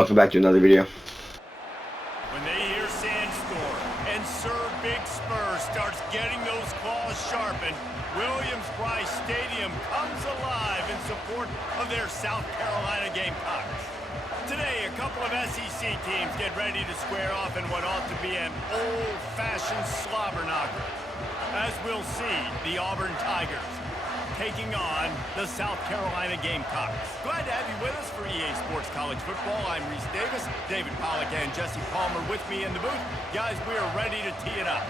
welcome back to another video. When they hear Sandstorm and Sir Big Spur starts getting those claws sharpened, Williams-Brice Stadium comes alive in support of their South Carolina Gamecocks. Today, a couple of SEC teams get ready to square off in what ought to be an old-fashioned slobber knocker. As we'll see, the Auburn Tigers taking on the South Carolina Gamecocks. Glad to have you with us for EA Sports College Football. I'm Reese Davis, David Pollack and Jesse Palmer with me in the booth. Guys, we are ready to tee it up.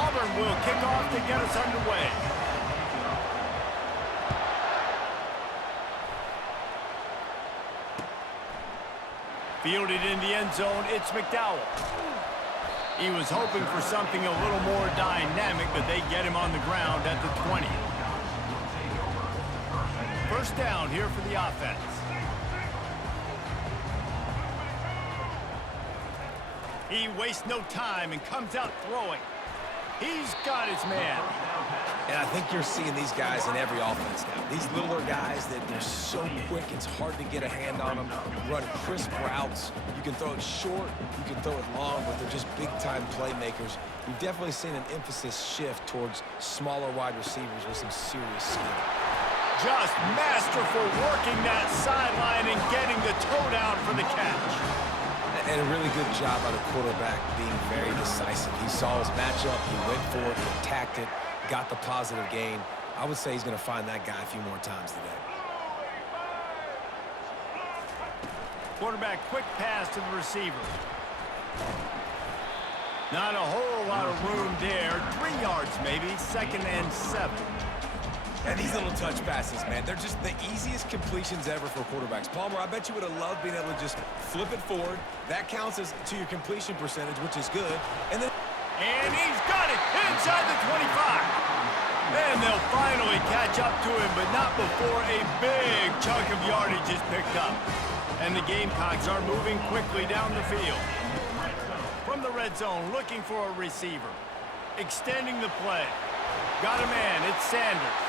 Auburn will kick off to get us underway. Fielded in the end zone, it's McDowell. He was hoping for something a little more dynamic, but they get him on the ground at the 20. First down here for the offense. He wastes no time and comes out throwing. He's got his man. And I think you're seeing these guys in every offense now. These littler guys that they're so quick, it's hard to get a hand on them. Run crisp routes. You can throw it short, you can throw it long, but they're just big-time playmakers. We've definitely seen an emphasis shift towards smaller wide receivers with some serious skill. Just masterful working that sideline and getting the toe down for the catch. And a really good job by the quarterback being very decisive. He saw his matchup, he went for it, he attacked it, got the positive gain. I would say he's going to find that guy a few more times today. Quarterback quick pass to the receiver. Not a whole lot of room there. 3 yards maybe, 2nd and 7. And these little touch passes, man, they're just the easiest completions ever for quarterbacks. Palmer, I bet you would have loved being able to just flip it forward. That counts as to your completion percentage, which is good. And he's got it inside the 25. And they'll finally catch up to him, but not before a big chunk of yardage is picked up. And the Gamecocks are moving quickly down the field. From the red zone, looking for a receiver. Extending the play. Got a man, it's Sanders.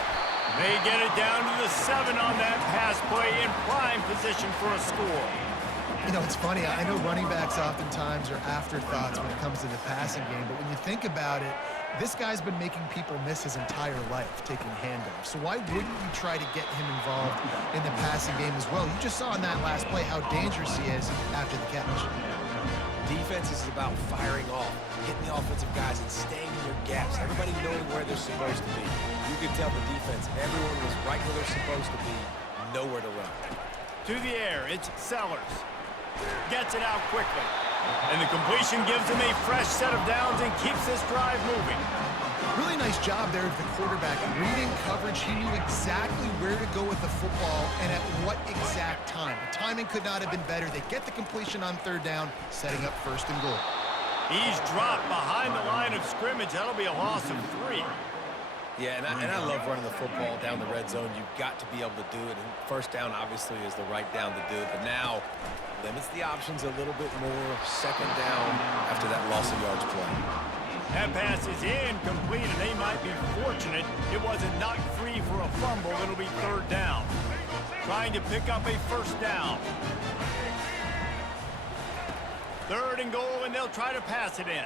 They get it down to the 7 on that pass play in prime position for a score. You know, it's funny. I know running backs oftentimes are afterthoughts when it comes to the passing game, but when you think about it, this guy's been making people miss his entire life taking handoffs. So why wouldn't you try to get him involved in the passing game as well? You just saw in that last play how dangerous he is after the catch. defense is about firing off, hitting the offensive guys and staying in their gaps. Everybody knowing where they're supposed to be. You could tell the defense, everyone was right where they're supposed to be, nowhere to run. To the air, it's Sellers. Gets it out quickly. And the completion gives him a fresh set of downs and keeps this drive moving. Really nice job there of the quarterback. Reading coverage, he knew exactly where to go with the football and at what exact time. The timing could not have been better. They get the completion on 3rd down, setting up 1st and goal. He's dropped behind the line of scrimmage. That'll be a loss of 3. Yeah, and I love running the football down the red zone. You've got to be able to do it. And 1st down, obviously, is the right down to do it. But now, limits the options a little bit more. 2nd down after that loss of yards play. That pass is incomplete, and they might be fortunate it wasn't knocked free for a fumble. It'll be 3rd down. Trying to pick up a 1st down. 3rd and goal, and they'll try to pass it in.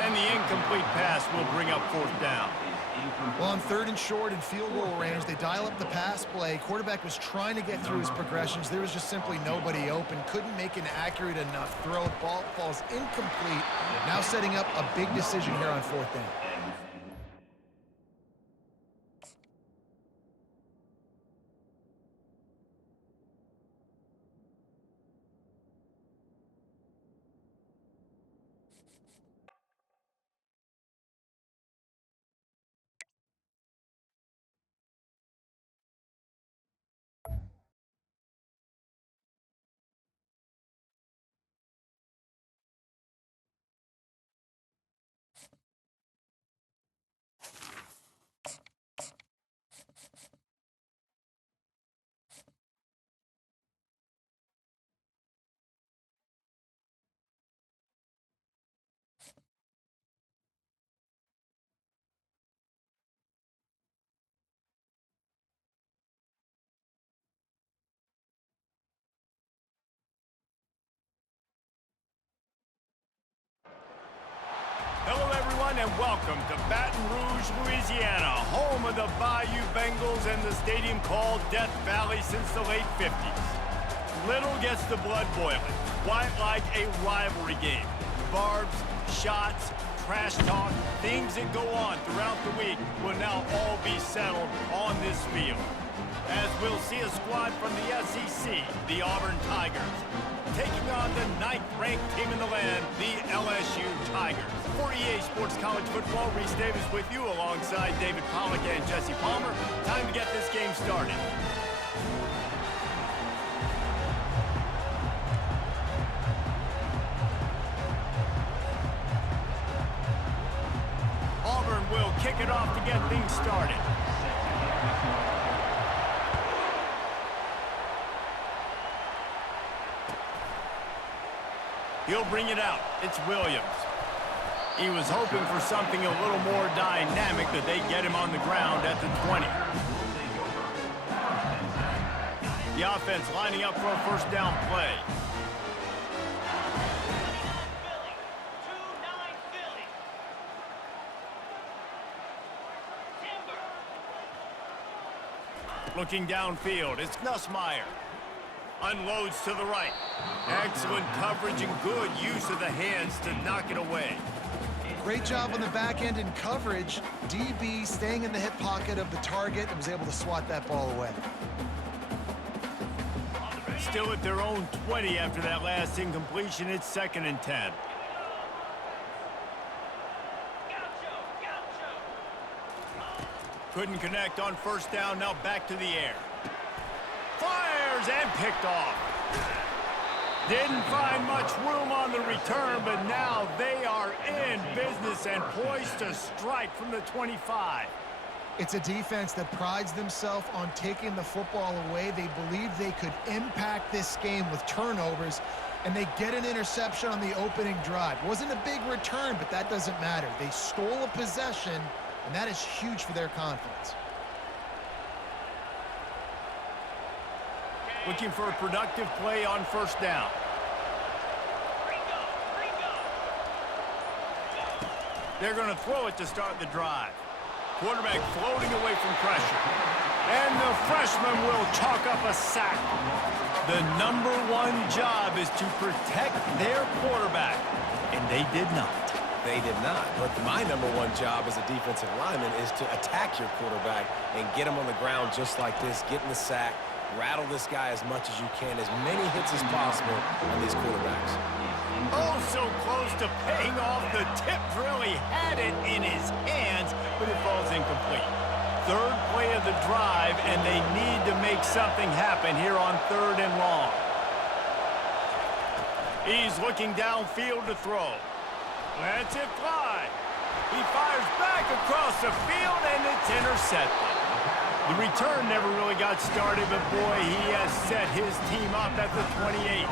And the incomplete pass will bring up 4th down. Well, on 3rd and short and field goal range, they dial up the pass play. Quarterback was trying to get through his progressions. There was just simply nobody open. Couldn't make an accurate enough throw. Ball falls incomplete. Now setting up a big decision here on 4th down. everyone, and welcome to Baton Rouge, Louisiana, home of the Bayou Bengals and the stadium called Death Valley since the late 50s. Little gets the blood boiling, quite like a rivalry game. Barbs, shots, trash talk, things that go on throughout the week will now all be settled on this field. As we'll see a squad from the SEC, the Auburn Tigers, taking on the 9th-ranked team in the land, the LSU Tigers. For EA Sports College Football, Reese Davis with you alongside David Pollack and Jesse Palmer. Time to get this game started. Auburn will kick it off to get things started. He'll bring it out. It's Williams. He was hoping for something a little more dynamic, that they get him on the ground at the 20. The offense lining up for a first down play. Looking downfield, it's Nussmeier. Unloads to the right. Excellent coverage and good use of the hands to knock it away. Great job on the back end in coverage. DB staying in the hip pocket of the target and was able to swat that ball away. Still at their own 20 after that last incompletion. It's 2nd and 10. Couldn't connect on first down. Now back to the air. Fires and picked off. Didn't find much room on the return, but now they are in business and poised to strike from the 25. It's a defense that prides themselves on taking the football away. They believe they could impact this game with turnovers, and they get an interception on the opening drive. Wasn't a big return, but that doesn't matter. They stole a possession, and that is huge for their confidence. Looking for a productive play on first down. They're going to throw it to start the drive. Quarterback floating away from pressure. And the freshman will chalk up a sack. The #1 job is to protect their quarterback, and they did not. They did not, but my #1 job as a defensive lineman is to attack your quarterback and get him on the ground just like this, get in the sack, rattle this guy as much as you can, as many hits as possible on these quarterbacks. Oh, so close to paying off. The tip really had it in his hands, but it falls incomplete. 3rd play of the drive, and they need to make something happen here on 3rd and long. He's looking downfield to throw. Lets it fly. He fires back across the field, and it's intercepted. The return never really got started, but boy, he has set his team up at the 28.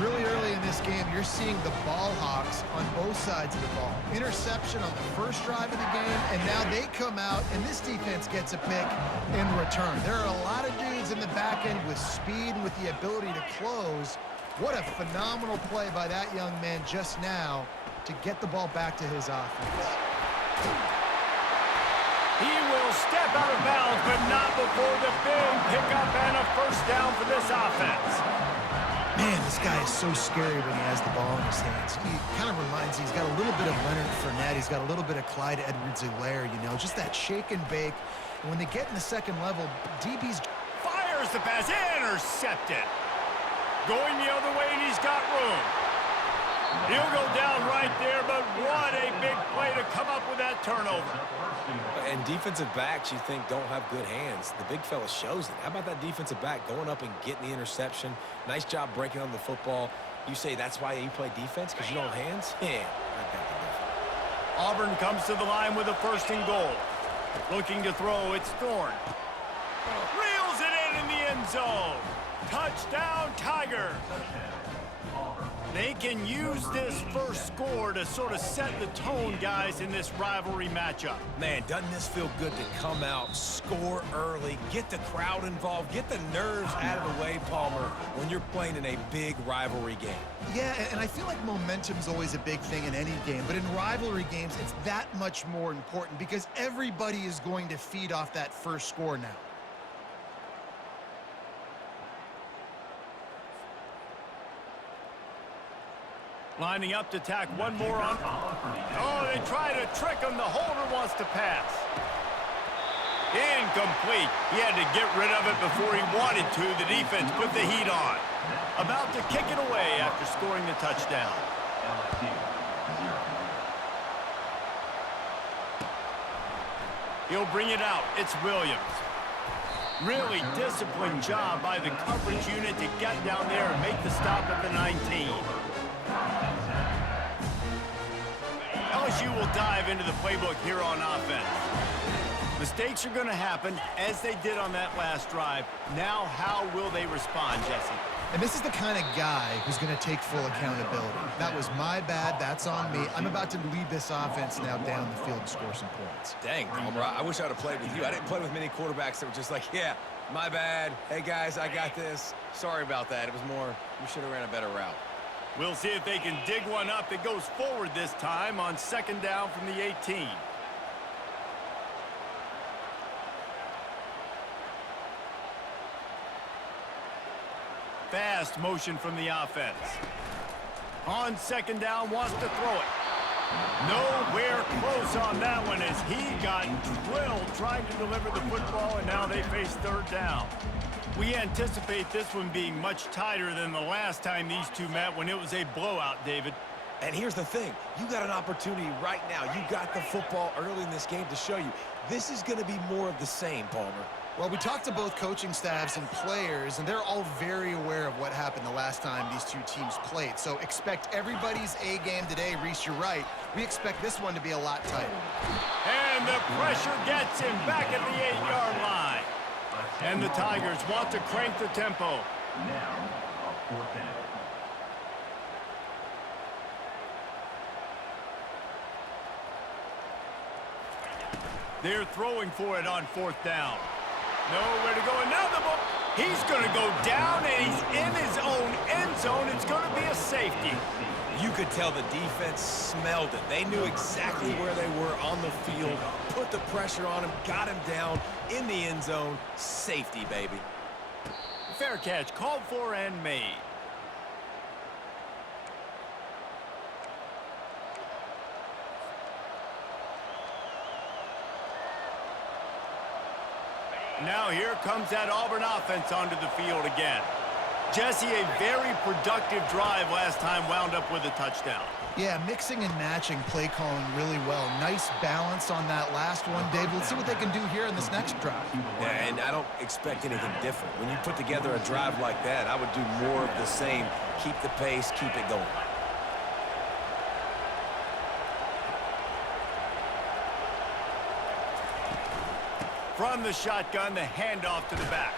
Really early in this game, you're seeing the ball hawks on both sides of the ball. Interception on the first drive of the game, and now they come out, and this defense gets a pick in return. There are a lot of dudes in the back end with speed and with the ability to close. What a phenomenal play by that young man just now to get the ball back to his offense. He will step out of bounds, but not before the big pickup and a first down for this offense. Man, this guy is so scary when he has the ball in his hands. He kind of reminds me, he's got a little bit of Leonard Fournette. He's got a little bit of Clyde Edwards-Helaire, you know, just that shake and bake. And when they get in the second level, DB's... Fires the pass, intercepted. Going the other way, and he's got room. He'll go down right there, but what a big play to come up with that turnover. And defensive backs, you think, don't have good hands. The big fella shows it. How about that defensive back going up and getting the interception? Nice job breaking on the football. You say that's why you play defense, because you don't have hands? Yeah, I got the difference. Auburn comes to the line with a 1st and goal. Looking to throw, it's Thorne. Reels it in the end zone. Touchdown, Tigers. They can use this first score to sort of set the tone, guys, in this rivalry matchup. Man, doesn't this feel good to come out, score early, get the crowd involved, get the nerves out of the way, Palmer, when you're playing in a big rivalry game? Yeah, and I feel like momentum's always a big thing in any game, but in rivalry games, it's that much more important because everybody is going to feed off that first score now. Lining up to tack one more on. Oh, they try to trick him. The holder wants to pass. Incomplete. He had to get rid of it before he wanted to. The defense put the heat on. About to kick it away after scoring the touchdown. He'll bring it out. It's Williams. Really disciplined job by the coverage unit to get down there and make the stop at the 19. LSU will dive into the playbook here on offense. Mistakes are going to happen, as they did on that last drive. Now, how will they respond, Jesse? And this is the kind of guy who's going to take full accountability. That was my bad. That's on me. I'm about to lead this offense now down the field and score some points. Dang, Palmer, I wish I would have played with you. I didn't play with many quarterbacks that were just like, yeah, my bad. Hey, guys, I got this. Sorry about that. It was more, we should have ran a better route. We'll see if they can dig one up that goes forward this time on second down from the 18. Fast motion from the offense. On second down, wants to throw it. Nowhere close on that one as he got drilled trying to deliver the football, and now they face third down. We anticipate this one being much tighter than the last time these two met when it was a blowout, David. And here's the thing. You got an opportunity right now. You got the football early in this game to show you. This is going to be more of the same, Palmer. Well, we talked to both coaching staffs and players, and they're all very aware of what happened the last time these two teams played. So expect everybody's A game today. Reese, you're right. We expect this one to be a lot tighter. And the pressure gets him back at the 8-yard line. And the Tigers want to crank the tempo. Now, a fourth down. They're throwing for it on fourth down. Nowhere to go, and now the ball. He's going to go down, and he's in his own end zone. It's going to be a safety. You could tell the defense smelled it. They knew exactly where they were on the field, put the pressure on him, got him down in the end zone. Safety, baby. Fair catch, called for and made. Now here comes that Auburn offense onto the field again. Jesse, a very productive drive last time wound up with a touchdown. Yeah, mixing and matching play calling really well. Nice balance on that last one, Dave. Let's see what they can do here in this next drive. Yeah, and I don't expect anything different. When you put together a drive like that, I would do more of the same. Keep the pace, keep it going. From the shotgun, the handoff to the back.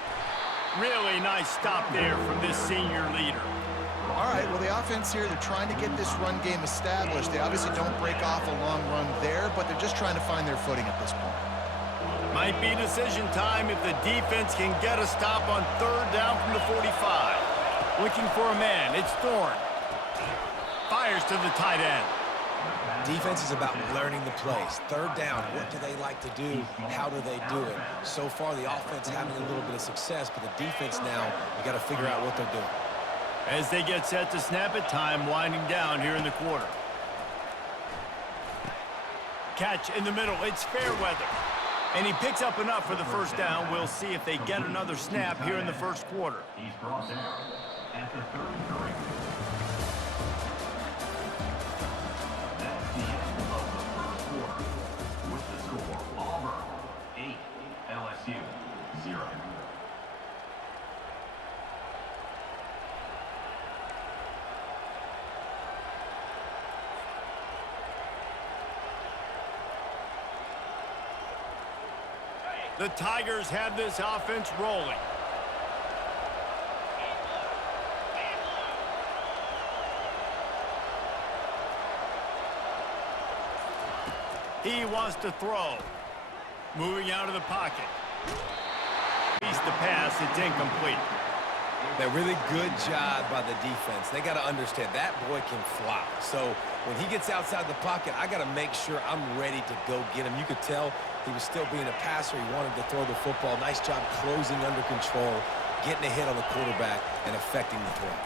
Really nice stop there from this senior leader. All right, well, the offense here, they're trying to get this run game established. They obviously don't break off a long run there, but they're just trying to find their footing at this point. Might be decision time if the defense can get a stop on third down from the 45. Looking for a man. It's Thorne. Fires to the tight end. Defense is about learning the plays. Third down, what do they like to do? How do they do it? So far, the offense having a little bit of success, but the defense now, you got to figure out what they're doing. As they get set to snap it, time winding down here in the quarter. Catch in the middle. It's Fairweather. And he picks up enough for the first down. We'll see if they get another snap here in the first quarter. He's brought down at the 33. That's the end of the first quarter. With the score, Auburn 8, LSU 0. The Tigers have this offense rolling. He wants to throw. Moving out of the pocket. He's the pass. It's incomplete. That really good job by the defense. They got to understand that boy can fly. So when he gets outside the pocket, I got to make sure I'm ready to go get him. You could tell he was still being a passer. He wanted to throw the football. Nice job closing under control, getting a hit on the quarterback, and affecting the throw.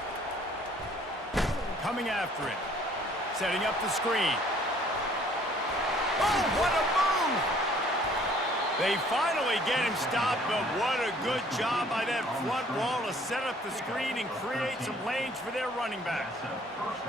Coming after it. Setting up the screen. Oh, what a move! They finally get him stopped, but what a good job by that front wall to set up the screen and create some lanes for their running back.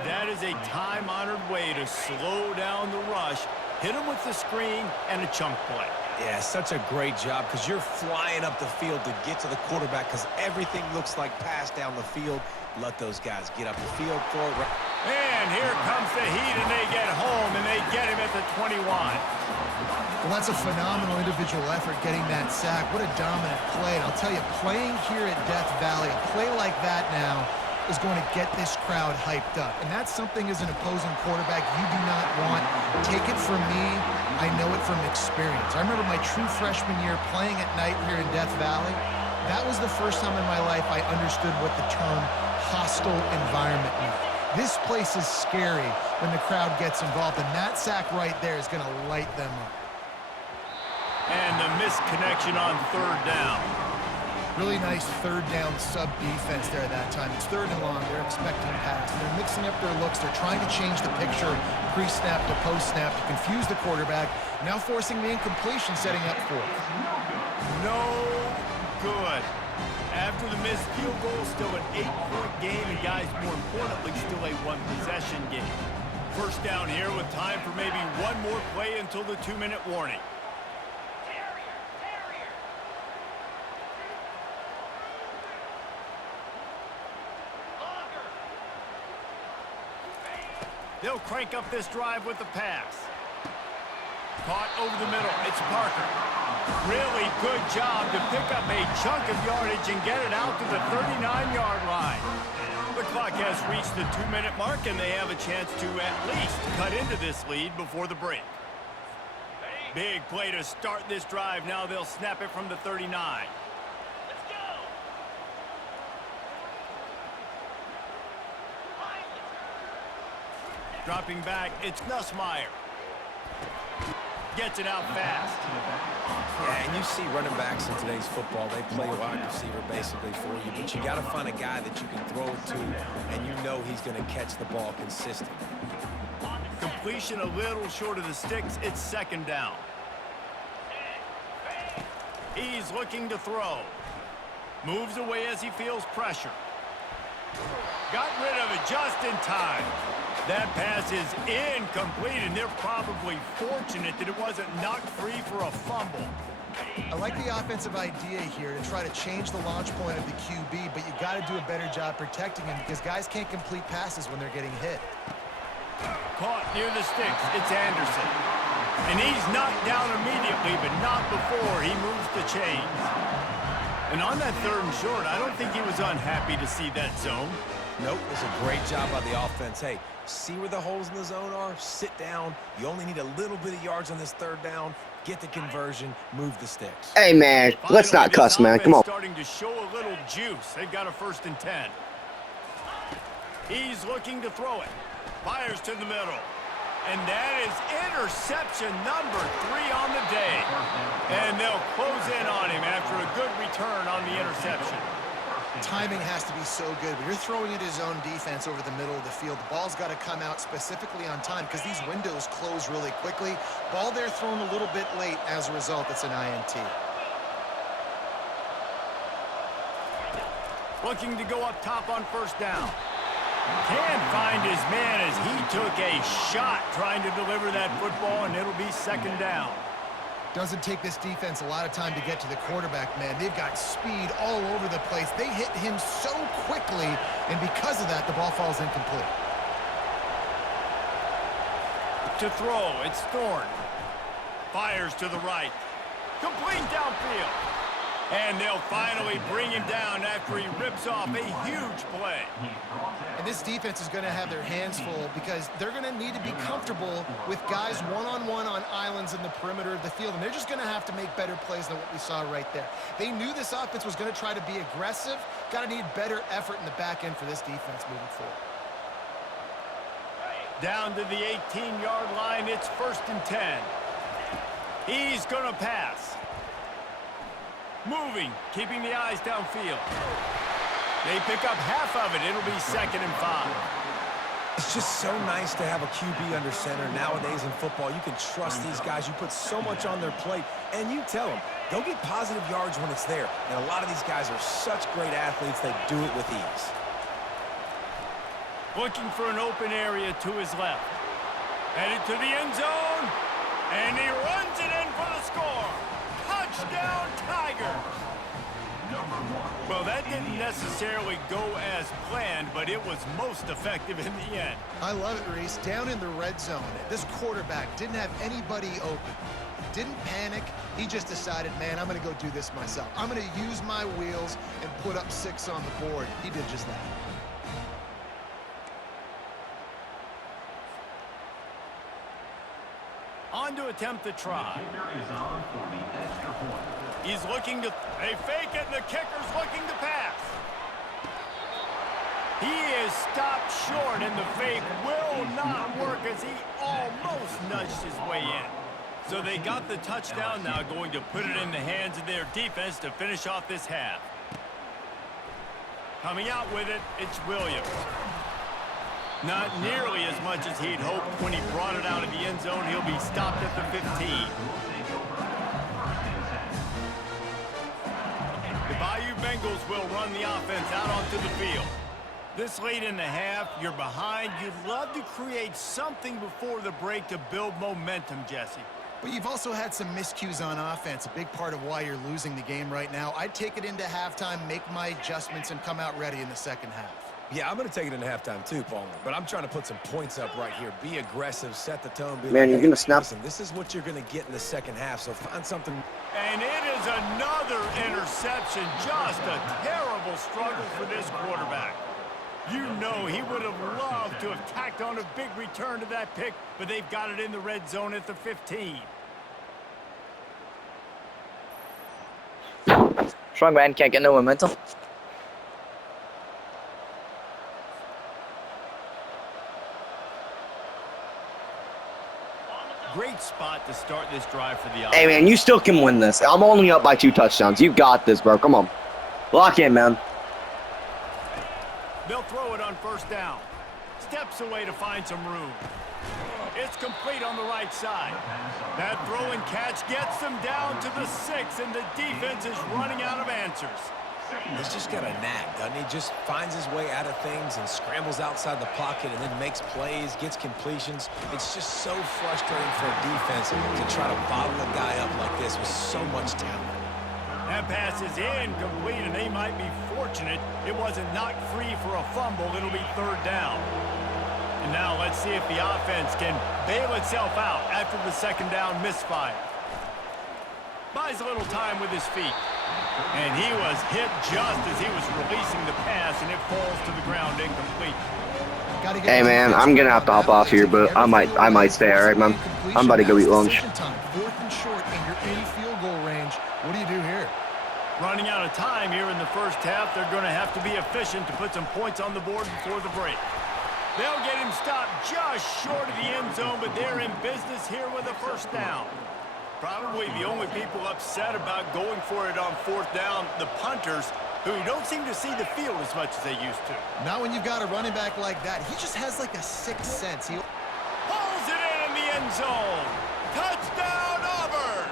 That is a time-honored way to slow down the rush, hit him with the screen, and a chunk play. Yeah, such a great job because you're flying up the field to get to the quarterback because everything looks like pass down the field. Let those guys get up the field for it. And here comes the heat, and they get home, and they get him at the 21. Well, that's a phenomenal individual effort getting that sack. What a dominant play. And I'll tell you, playing here at Death Valley, a play like that now is going to get this crowd hyped up. And that's something as an opposing quarterback you do not want. Take it from me. I know it from experience. I remember my true freshman year playing at night here in Death Valley. That was the first time in my life I understood what the term hostile environment meant. This place is scary when the crowd gets involved, and that sack right there is going to light them up. And the missed connection on third down. Really nice third down sub defense there that time. It's third and long. They're expecting a pass. They're mixing up their looks. They're trying to change the picture pre-snap to post-snap to confuse the quarterback. Now forcing the incompletion, setting up fourth. No good. After the missed field goal, still an 8-point game, and guys, more importantly, still a one-possession game. First down here with time for maybe one more play until the 2-minute warning. They'll crank up this drive with the pass. Caught over the middle. It's Parker. Really good job to pick up a chunk of yardage and get it out to the 39-yard line. The clock has reached the 2-minute mark, and they have a chance to at least cut into this lead before the break. Big play to start this drive. Now they'll snap it from the 39. Dropping back, it's Nussmeier. Gets it out fast. Yeah, and you see running backs in today's football, they play wide receiver basically for you, but you got to find a guy that you can throw it to, and you know he's going to catch the ball consistently. Completion a little short of the sticks. It's second down. He's looking to throw. Moves away as he feels pressure. Got rid of it just in time. That pass is incomplete, and they're probably fortunate that it wasn't knocked free for a fumble. I like the offensive idea here to try to change the launch point of the QB, but you got to do a better job protecting him because guys can't complete passes when they're getting hit. Caught near the sticks. It's Anderson. And he's knocked down immediately, but not before he moves the chains. And on that third and short, I don't think he was unhappy to see that zone. Nope, it was a great job by the offense. Hey, see where the holes in the zone are? Sit down. You only need a little bit of yards on this third down. Get the conversion, move the sticks. Hey, man, let's not cuss, man. Come on. Starting to show a little juice. They've got a 1st and 10. He's looking to throw it. Fires to the middle. And that is interception number 3 on the day. And they'll close in on him after a good return on the interception. Timing has to be so good. When you're throwing at his own defense over the middle of the field, the ball's got to come out specifically on time because these windows close really quickly. Ball there thrown a little bit late. As a result, it's an INT. Looking to go up top on first down. Can't find his man as he took a shot trying to deliver that football, and it'll be second down. Doesn't take this defense a lot of time to get to the quarterback, man. They've got speed all over the place. They hit him so quickly, and because of that, the ball falls incomplete. To throw, it's Thorne. Fires to the right. Complete downfield. And they'll finally bring him down after he rips off a huge play. And this defense is going to have their hands full because they're going to need to be comfortable with guys one-on-one on islands in the perimeter of the field. And they're just going to have to make better plays than what we saw right there. They knew this offense was going to try to be aggressive. Got to need better effort in the back end for this defense moving forward. Down to the 18-yard line, it's 1st and 10. He's going to pass. Moving, keeping the eyes downfield. They pick up half of it. It'll be 2nd and 5. It's just so nice to have a QB under center. Nowadays in football, you can trust these guys. You put so much on their plate, and you tell them, they'll get positive yards when it's there. And a lot of these guys are such great athletes, they do it with ease. Looking for an open area to his left. Headed to the end zone, and he runs it in for the score. Touchdown, Tigers! Well, that didn't necessarily go as planned, but it was most effective in the end. I love it, Reese. Down in the red zone, this quarterback didn't have anybody open. Didn't panic. He just decided, man, I'm going to go do this myself. I'm going to use my wheels and put up 6 on the board. He did just that. On to attempt the try. He's looking to... They fake it, and the kicker's looking to pass. He is stopped short, and the fake will not work as he almost nudged his way in. So they got the touchdown now, going to put it in the hands of their defense to finish off this half. Coming out with it, it's Williams. Not nearly as much as he'd hoped when he brought it out of the end zone. He'll be stopped at the 15. The Bayou Bengals will run the offense out onto the field. This late in the half, you're behind. You'd love to create something before the break to build momentum, Jesse. But you've also had some miscues on offense, a big part of why you're losing the game right now. I'd take it into halftime, make my adjustments, and come out ready in the second half. Yeah, I'm going to take it into halftime too, Palmer. But I'm trying to put some points up right here. Be aggressive, set the tone. Man, you're going to snap. Listen, this is what you're going to get in the second half, so find something. And it is another interception. Just a terrible struggle for this quarterback. You know he would have loved to have tacked on a big return to that pick, but they've got it in the red zone at the 15. Strong man can't get no momentum. Great spot to start this drive for the offense. Hey, man, you still can win this. I'm only up by 2 touchdowns. You got this, bro. Come on. Lock in, man. They'll throw it on 1st down. Steps away to find some room. It's complete on the right side. That throw and catch gets them down to the 6, and the defense is running out of answers. He's just got a knack, doesn't he? Just finds his way out of things and scrambles outside the pocket and then makes plays, gets completions. It's just so frustrating for a defense to try to bottle a guy up like this with so much talent. That pass is incomplete, and they might be fortunate it wasn't knocked free for a fumble. It'll be 3rd down. And now let's see if the offense can bail itself out after the 2nd down misfire. Buys a little time with his feet. And he was hit just as he was releasing the pass, and it falls to the ground incomplete. Hey, man, I'm going to have to hop off here, but I might stay, all right, man? I'm about to go eat lunch. 4th and short, and you're in field goal range. What do you do here? Running out of time here in the first half. They're going to have to be efficient to put some points on the board before the break. They'll get him stopped just short of the end zone, but they're in business here with a 1st down. Probably the only people upset about going for it on 4th down, the punters, who don't seem to see the field as much as they used to. Not when you've got a running back like that. He just has like a 6th sense. He pulls it in the end zone. Touchdown, Auburn!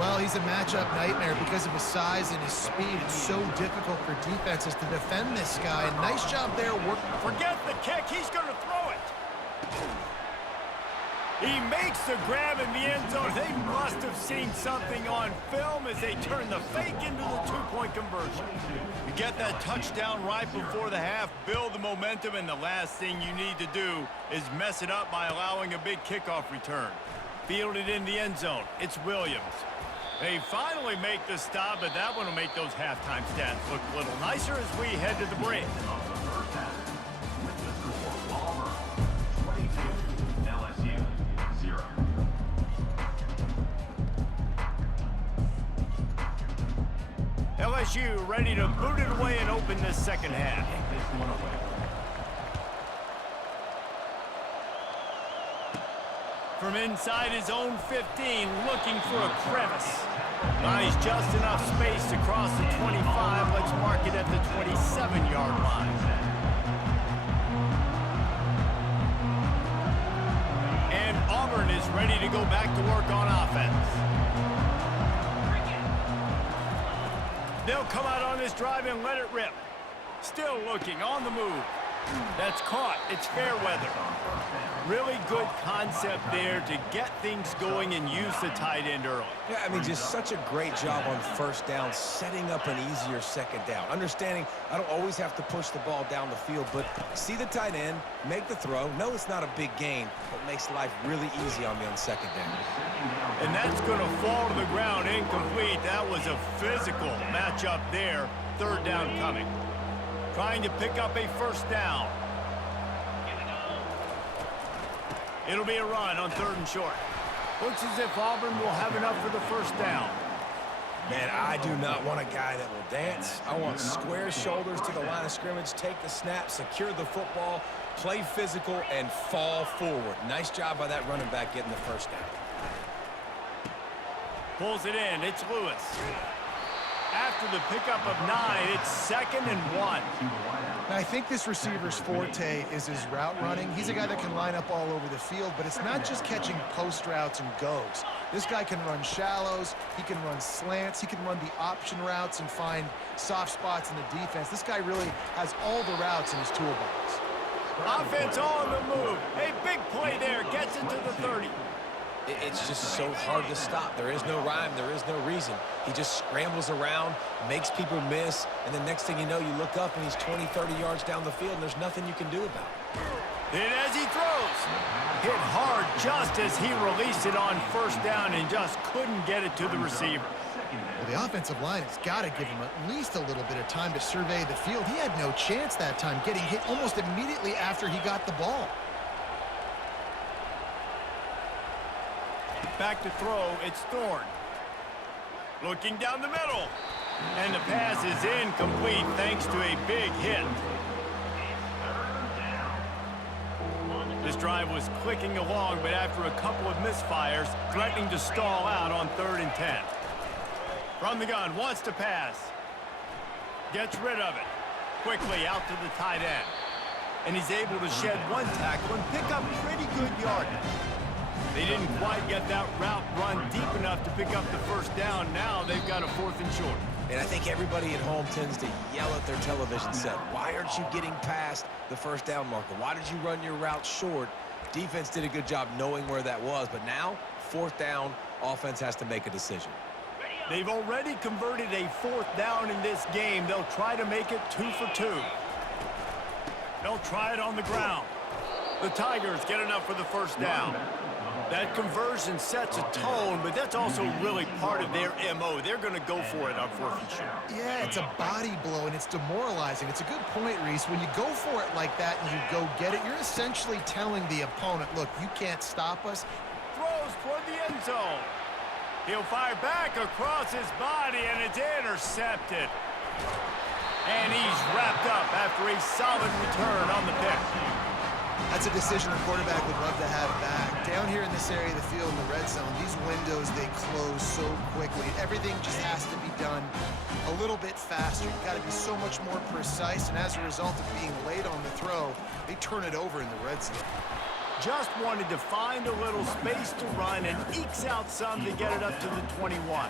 Well, he's a matchup nightmare because of his size and his speed. It's so difficult for defenses to defend this guy. And nice job there. Forget the kick. He's going to throw it. He makes the grab in the end zone. They must have seen something on film as they turn the fake into the 2-point conversion. You get that touchdown right before the half, build the momentum, and the last thing you need to do is mess it up by allowing a big kickoff return. Fielded in the end zone. It's Williams. They finally make the stop, but that one will make those halftime stats look a little nicer as we head to the break. Of the first half, with the score, Auburn 22, LSU 0. LSU ready to boot it away and open this second half. This one away. From inside his own 15, looking for a crevice. Buys just enough space to cross the 25. Let's mark it at the 27-yard line. And Auburn is ready to go back to work on offense. They'll come out on this drive and let it rip. Still looking on the move. That's caught. It's fair weather. Really good concept there to get things going and use the tight end early. Yeah, I mean, just such a great job on first down, setting up an easier second down. Understanding I don't always have to push the ball down the field, but see the tight end, make the throw. No, it's not a big gain, but makes life really easy on me on second down. And that's going to fall to the ground incomplete. That was a physical matchup there. Third down coming. Trying to pick up a first down. It'll be a run on 3rd and short. Looks as if Auburn will have enough for the first down. Man, I do not want a guy that will dance. I want square shoulders to the line of scrimmage, take the snap, secure the football, play physical, and fall forward. Nice job by that running back getting the first down. Pulls it in. It's Lewis. After the pickup of 9, it's 2nd and 1. Now, I think this receiver's forte is his route running. He's a guy that can line up all over the field, but it's not just catching post routes and goes. This guy can run shallows, he can run slants, he can run the option routes and find soft spots in the defense. This guy really has all the routes in his toolbox. Offense on the move. A big play there. Gets it to the 30. It's just so hard to stop. There is no rhyme. There is no reason. He just scrambles around, makes people miss, and the next thing you know, you look up and he's 20, 30 yards down the field, and there's nothing you can do about it. And as he throws, hit hard just as he released it on first down and just couldn't get it to the receiver. Well, the offensive line has got to give him at least a little bit of time to survey the field. He had no chance that time, getting hit almost immediately after he got the ball. Back to throw, it's Thorne. Looking down the middle. And the pass is incomplete thanks to a big hit. This drive was clicking along, but after a couple of misfires, threatening to stall out on 3rd and 10. From the gun, wants to pass. Gets rid of it. Quickly out to the tight end. And he's able to shed one tackle and pick up pretty good yardage. They didn't quite get that route run deep enough to pick up the first down. Now they've got a 4th and short. And I think everybody at home tends to yell at their television set, why aren't you getting past the first down marker? Why did you run your route short? Defense did a good job knowing where that was, but now, 4th down, offense has to make a decision. They've already converted a 4th down in this game. They'll try to make it 2 for 2. They'll try it on the ground. The Tigers get enough for the first down. That conversion sets a tone, but that's also really part of their MO. They're going to go for it on 4th and short. Yeah, it's a body blow, and it's demoralizing. It's a good point, Reese. When you go for it like that and you go get it, you're essentially telling the opponent, look, you can't stop us. Throws toward the end zone. He'll fire back across his body, and it's intercepted. And he's wrapped up after a solid return on the pick. That's a decision the quarterback would love to have back. Down here in this area of the field in the red zone, these windows, they close so quickly. Everything just has to be done a little bit faster. You've got to be so much more precise, and as a result of being late on the throw, they turn it over in the red zone. Just wanted to find a little space to run and ekes out some to get it up to the 21.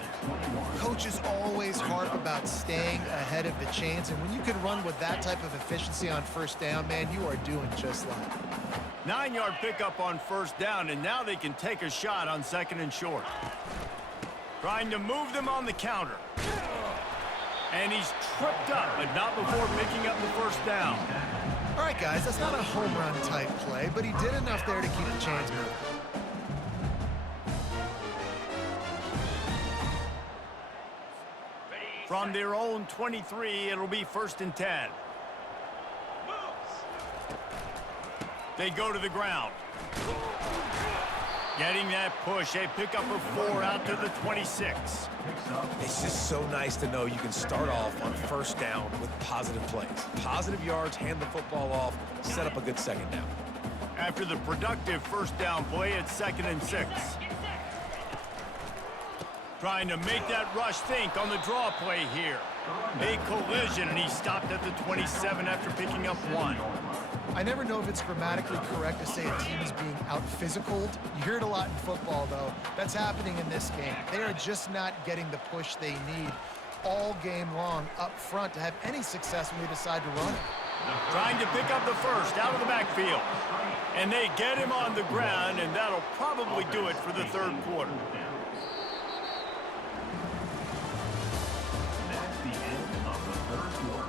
Coaches always harp about staying ahead of the chains, and when you can run with that type of efficiency on first down, man, you are doing just that. 9-yard pickup on first down, and now they can take a shot on 2nd and short. Trying to move them on the counter. And he's tripped up, but not before picking up the first down. All right, guys, that's not a home run type play, but he did enough there to keep the chains moving. From their own 23, it'll be 1st and 10. They go to the ground. Getting that push, a pickup of 4 out to the 26. It's just so nice to know you can start off on 1st down with positive plays. Positive yards, hand the football off, set up a good 2nd down. After the productive 1st down play, it's 2nd and 6. Trying to make that rush think on the draw play here. A collision, and he stopped at the 27 after picking up 1. I never know if it's grammatically correct to say a team is being out-physicaled. You hear it a lot in football, though. That's happening in this game. They are just not getting the push they need all game long up front to have any success when they decide to run it. Trying to pick up the 1st out of the backfield. And they get him on the ground, and that'll probably do it for the 3rd quarter. That's the end of the 3rd quarter.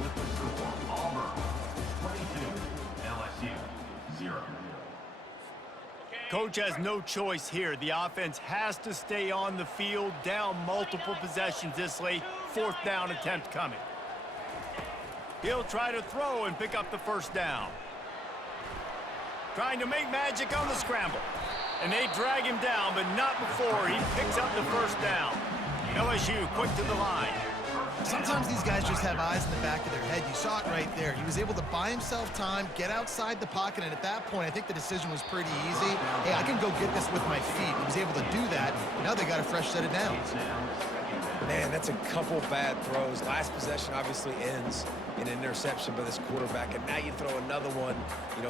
With the score, Auburn 22, LSU 0. Coach has no choice here. The offense has to stay on the field, down multiple possessions this late. 4th down attempt coming. He'll try to throw and pick up the 1st down. Trying to make magic on the scramble. And they drag him down, but not before he picks up the 1st down. LSU quick to the line. Sometimes these guys just have eyes in the back of their head. You saw it right there. He was able to buy himself time, get outside the pocket, and at that point, I think the decision was pretty easy. Hey, I can go get this with my feet. He was able to do that. Now they got a fresh set of downs. Man, that's a couple bad throws. Last possession obviously ends in an interception by this quarterback, and now you throw another one,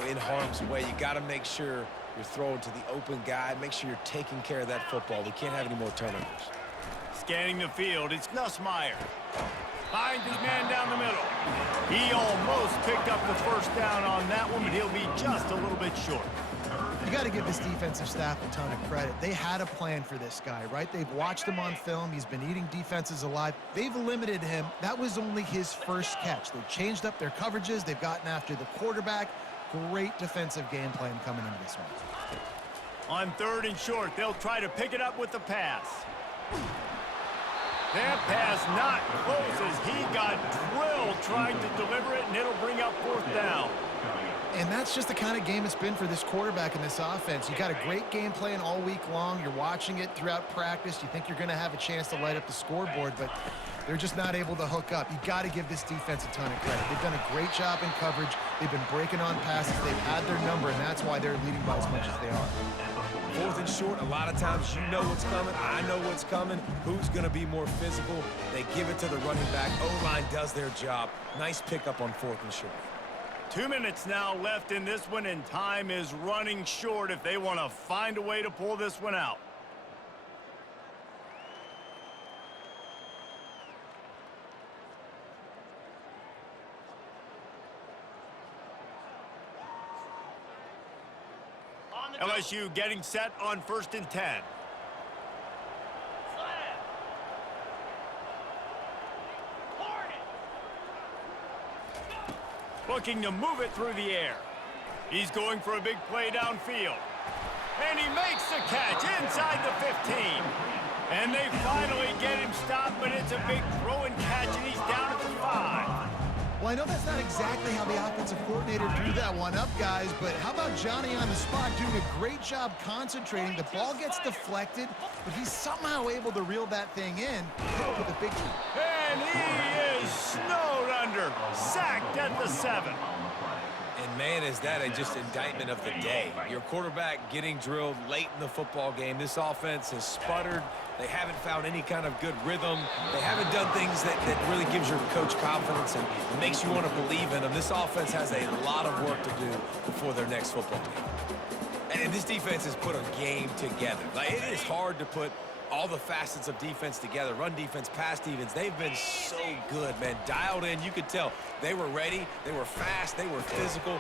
in harm's way. You got to make sure you're throwing to the open guy. Make sure you're taking care of that football. We can't have any more turnovers. Scanning the field, it's Nussmeier. Finds his man down the middle. He almost picked up the 1st down on that one, but he'll be just a little bit short. You got to give this defensive staff a ton of credit. They had a plan for this guy, right? They've watched him on film. He's been eating defenses alive. They've limited him. That was only his 1st catch. They've changed up their coverages. They've gotten after the quarterback. Great defensive game plan coming into this one. On 3rd and short, they'll try to pick it up with the pass. That pass not close as he got drilled trying to deliver it, and it'll bring up 4th down. And that's just the kind of game it's been for this quarterback in this offense. You got a great game plan all week long. You're watching it throughout practice. You think you're going to have a chance to light up the scoreboard, but they're just not able to hook up. You got to give this defense a ton of credit. They've done a great job in coverage. They've been breaking on passes. They've had their number, and that's why they're leading by as much as they are. 4th and short, a lot of times you know what's coming. I know what's coming. Who's going to be more physical? They give it to the running back. O-line does their job. Nice pickup on 4th and short. 2 minutes now left in this one, and time is running short if they want to find a way to pull this one out. LSU getting set on 1st and 10. Looking to move it through the air. He's going for a big play downfield. And he makes the catch inside the 15. And they finally get him stopped, but it's a big throw and catch, and he's down at the 5. Well, I know that's not exactly how the offensive coordinator drew that one up, guys, but how about Johnny on the spot doing a great job concentrating? The ball gets deflected, but he's somehow able to reel that thing in with a big one. And he is snowed under, sacked at the 7. And, man, is that just indictment of the day. Your quarterback getting drilled late in the football game. This offense has sputtered. They haven't found any kind of good rhythm. They haven't done things that really gives your coach confidence and makes you want to believe in them. This offense has a lot of work to do before their next football game. And this defense has put a game together. Like, it is hard to put all the facets of defense together. Run defense, pass defense. They've been so good, man. Dialed in. You could tell they were ready. They were fast. They were physical.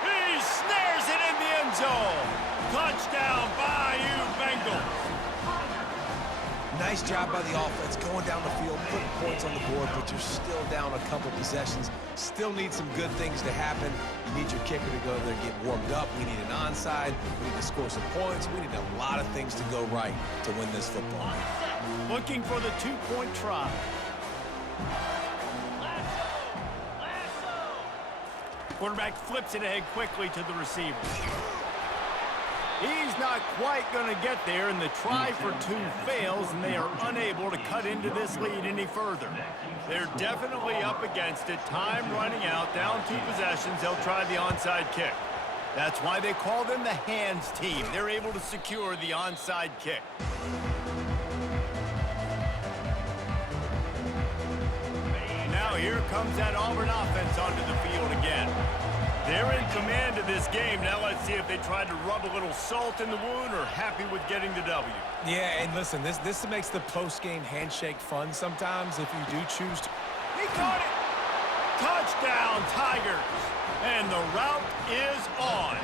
He snares it in the end zone. Touchdown, Bayou Bengals. nice job by the offense going down the field, putting points on the board, but you're still down a couple possessions. Still need some good things to happen. You need your kicker to go there and get warmed up. We need an onside. We need to score some points. We need a lot of things to go right to win this football game. Looking for the two-point try. Quarterback flips it ahead quickly to the receiver. He's not quite going to get there, and the try for two fails, and they are unable to cut into this lead any further. They're definitely up against it. Time running out, down 2 possessions. They'll try the onside kick. That's why they call them the hands team. They're able to secure the onside kick. Now here comes that Auburn offense onto the field again. They're in command of this game. Now let's see if they try to rub a little salt in the wound or happy with getting the W. Yeah, and listen, this makes the post-game handshake fun sometimes if you do choose to. He caught it! Touchdown, Tigers! And the route is on.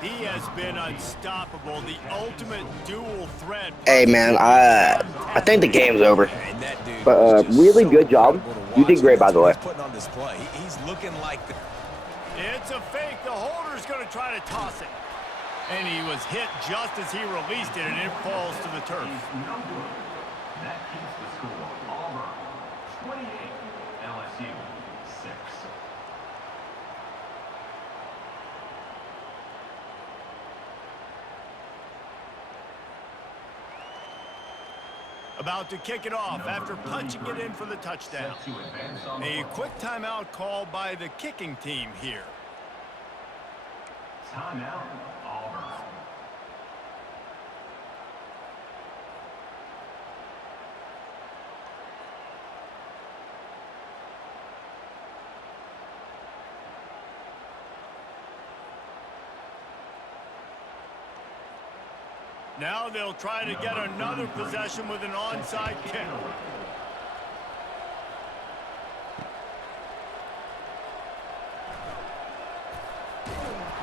He has been unstoppable, the ultimate dual threat. Hey, man, I think the game's over. And that dude But really good job. You did great, by the way. Putting on display. He's looking like the... It's a fake. The holder's going to try to toss it. And he was hit just as he released it, and it falls to the turf. No good. That keeps the score. Auburn 28, LSU 6. About to kick it off after punching it in for the touchdown. Set to advance on the A ball. quick timeout called by the kicking team here. Timeout, Auburn. Now they'll try to get another possession with an onside kick.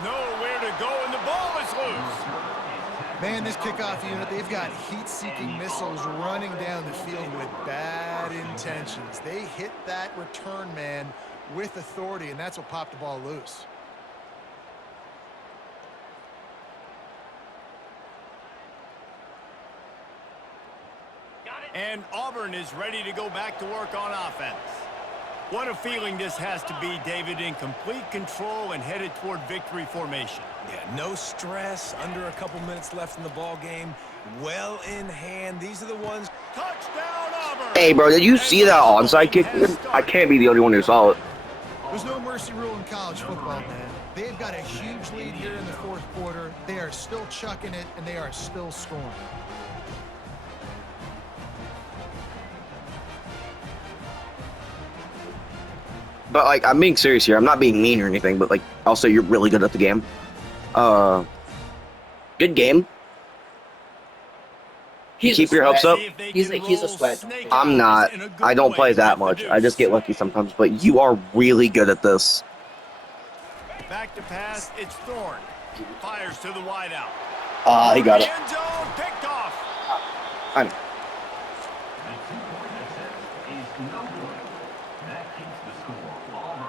Nowhere to go, and the ball is loose. Man, this kickoff unit, they've got heat-seeking missiles running down the field with bad intentions. They hit that return man with authority, and that's what popped the ball loose. And Auburn is ready to go back to work on offense. What a feeling this has to be, David, in complete control and headed toward victory formation. Yeah, no stress, under a couple minutes left in the ball game. Well in hand. These are the ones... Touchdown, Auburn! Hey, bro, did you see that onside kick? I can't be the only one who saw it. There's no mercy rule in college football, man. They've got a huge lead here in the fourth quarter. They are still chucking it, and they are still scoring. But, like, I'm being serious here. I'm not being mean or anything, but, like, also you're really good at the game. Good game. Keep your hopes up. He's a sweat. I'm not. I don't play that much. I just get lucky sometimes. But you are really good at this. Back to pass, it's Thorne. Fires to the wideout. He got it. End zone, picked off. I know. The 2-point attempt is no good. That keeps the score. Auburn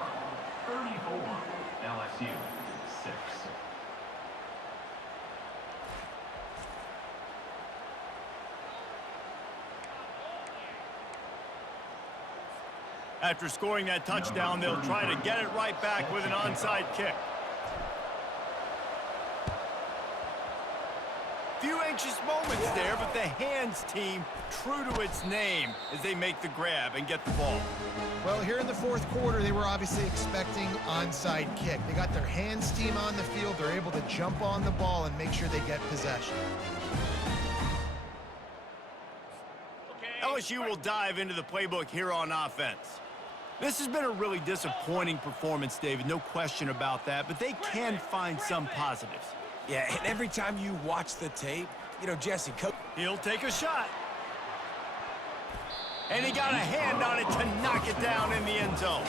34, LSU 6. After scoring that touchdown, they'll try to get it right back with an onside kick. Few anxious moments there, but the hands team true to its name as they make the grab and get the ball. Well, here in the fourth quarter, they were obviously expecting onside kick. They got their hands team on the field. They're able to jump on the ball and make sure they get possession. LSU will dive into the playbook here on offense. This has been a really disappointing performance, David, no question about that, but they can find some positives. Yeah, and every time you watch the tape, you know, Jesse... He'll take a shot. And he got a hand on it to knock it down in the end zone.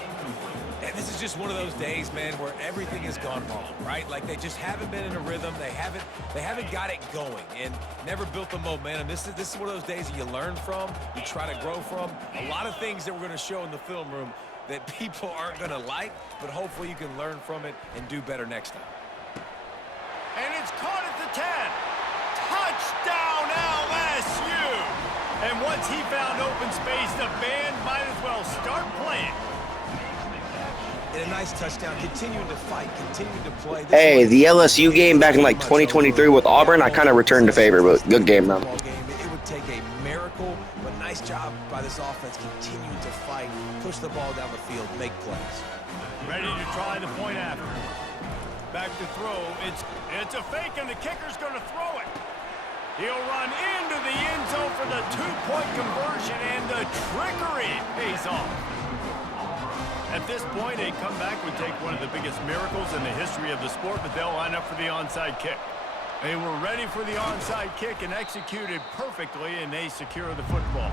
And this is just one of those days, man, where everything has gone wrong, right? Like they just haven't been in a rhythm. They haven't got it going and never built the momentum. This is one of those days that you learn from, you try to grow from. A lot of things that we're going to show in the film room that people aren't going to like, but hopefully you can learn from it and do better next time. And it's caught at the 10. Touchdown LSU! And once he found open space, the band might as well start playing. And a nice touchdown, continuing to fight, continuing to play. Hey, the LSU game back in like 2023 with Auburn, I kind of returned to favor, but good game, man. It would take a miracle, but nice job by this offense continuing to fight, push the ball down the field, make plays. Ready to try the point after. Back to throw. It's a fake, and the kicker's going to throw it. He'll run into the end zone for the two-point conversion, and the trickery pays off. At this point, a comeback would take one of the biggest miracles in the history of the sport, but they'll line up for the onside kick. They were ready for the onside kick and executed perfectly, and they secure the football.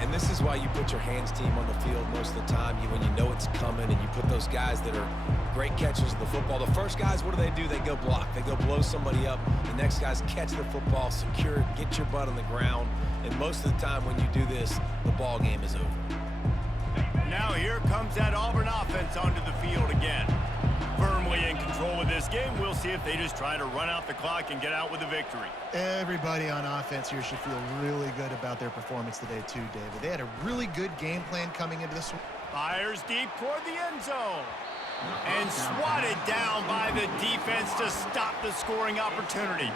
And this is why you put your hands team on the field most of the time. When you know it's coming, and you put those guys that are great catchers of the football. The first guys, what do? They go block. They go blow somebody up. The next guys catch the football, secure it, get your butt on the ground. And most of the time when you do this, the ball game is over. Now here comes that Auburn offense onto the field again. Firmly in control of this game. We'll see if they just try to run out the clock and get out with a victory. Everybody on offense here should feel really good about their performance today too, David. They had a really good game plan coming into this one. Fires deep toward the end zone. And swatted down by the defense to stop the scoring opportunity.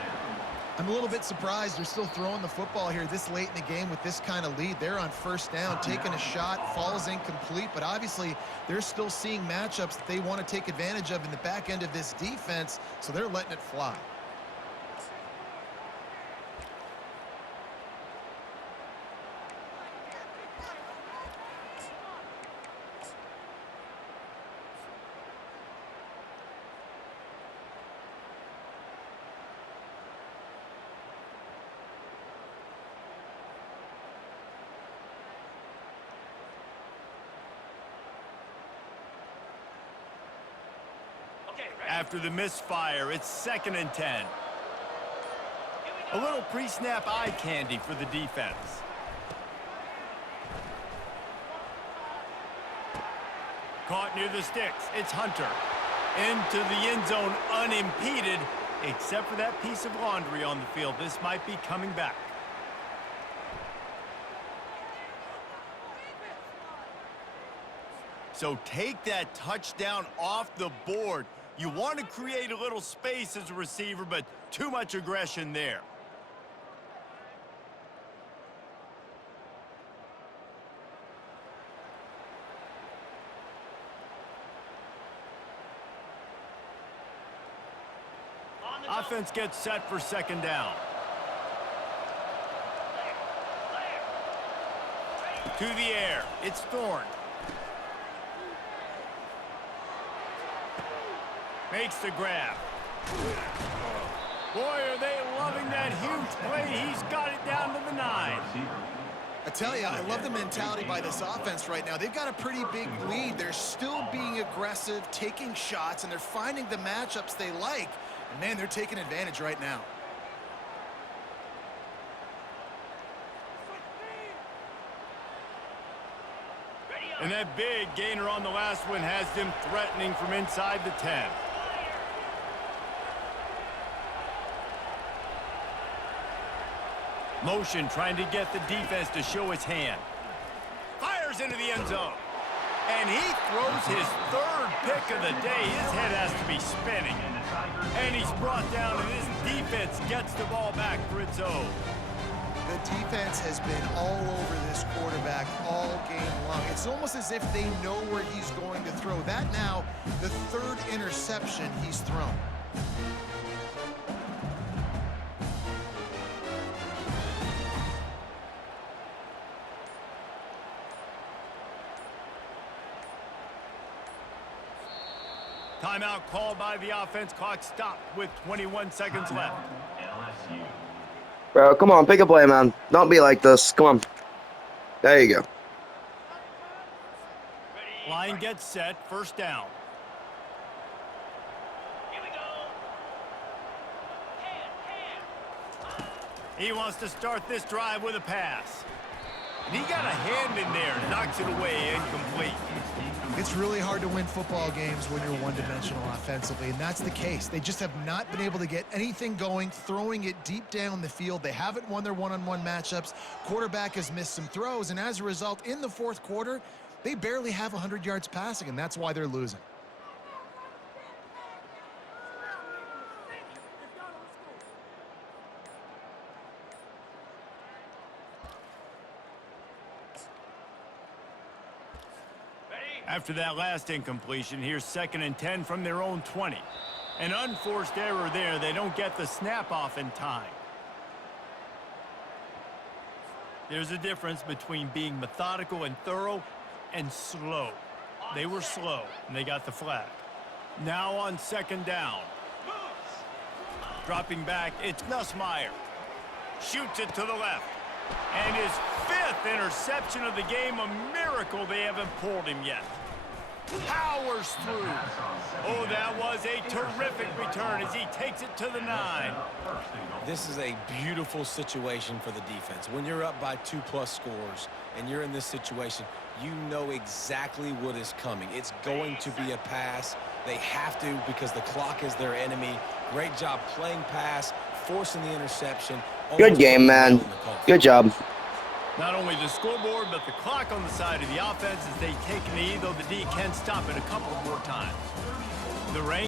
I'm a little bit surprised they're still throwing the football here this late in the game with this kind of lead. They're on first down, taking a shot, falls incomplete, but obviously they're still seeing matchups that they want to take advantage of in the back end of this defense, so they're letting it fly. After the misfire, it's 2nd and 10. A little pre-snap eye candy for the defense. Caught near the sticks. It's Hunter. Into the end zone unimpeded, except for that piece of laundry on the field. This might be coming back. So take that touchdown off the board. You want to create a little space as a receiver, but too much aggression there. Offense gets set for 2nd down. To the air. It's Thorne. Makes the grab. Boy, are they loving that huge play. He's got it down to the 9. I tell you, I love the mentality by this offense right now. They've got a pretty big lead. They're still being aggressive, taking shots, and they're finding the matchups they like. And man, they're taking advantage right now. And that big gainer on the last one has them threatening from inside the 10. Motion trying to get the defense to show his hand. Fires into the end zone. And he throws his 3rd pick of the day. His head has to be spinning. And he's brought down, and his defense gets the ball back for its own. The defense has been all over this quarterback all game long. It's almost as if they know where he's going to throw. That now, the 3rd interception he's thrown. Timeout called by the offense. Clock stopped with 21 seconds left. LSU. Bro, come on, pick a play, man. Don't be like this. Come on. There you go. Line gets set, first down. He wants to start this drive with a pass. And he got a hand in there, knocks it away, incomplete. It's really hard to win football games when you're one-dimensional offensively, and that's the case. They just have not been able to get anything going, throwing it deep down the field. They haven't won their one-on-one matchups. Quarterback has missed some throws, and as a result, in the fourth quarter, they barely have 100 yards passing, and that's why they're losing. After that last incompletion, here's 2nd and 10 from their own 20. An unforced error there. They don't get the snap off in time. There's a difference between being methodical and thorough and slow. They were slow, and they got the flag. Now on 2nd down. Dropping back, it's Nussmeier. Shoots it to the left. And his 5th interception of the game, a miracle they haven't pulled him yet. Powers through. Oh, that was a terrific return as he takes it to the 9. This is a beautiful situation for the defense. When you're up by 2+ scores and you're in this situation, you know exactly what is coming. It's going to be a pass. They have to because the clock is their enemy. Great job playing pass, forcing the interception. Good game, man. Good job. Not only the scoreboard, but the clock on the side of the offense as they take a knee, though the D can stop it a couple more times. The rain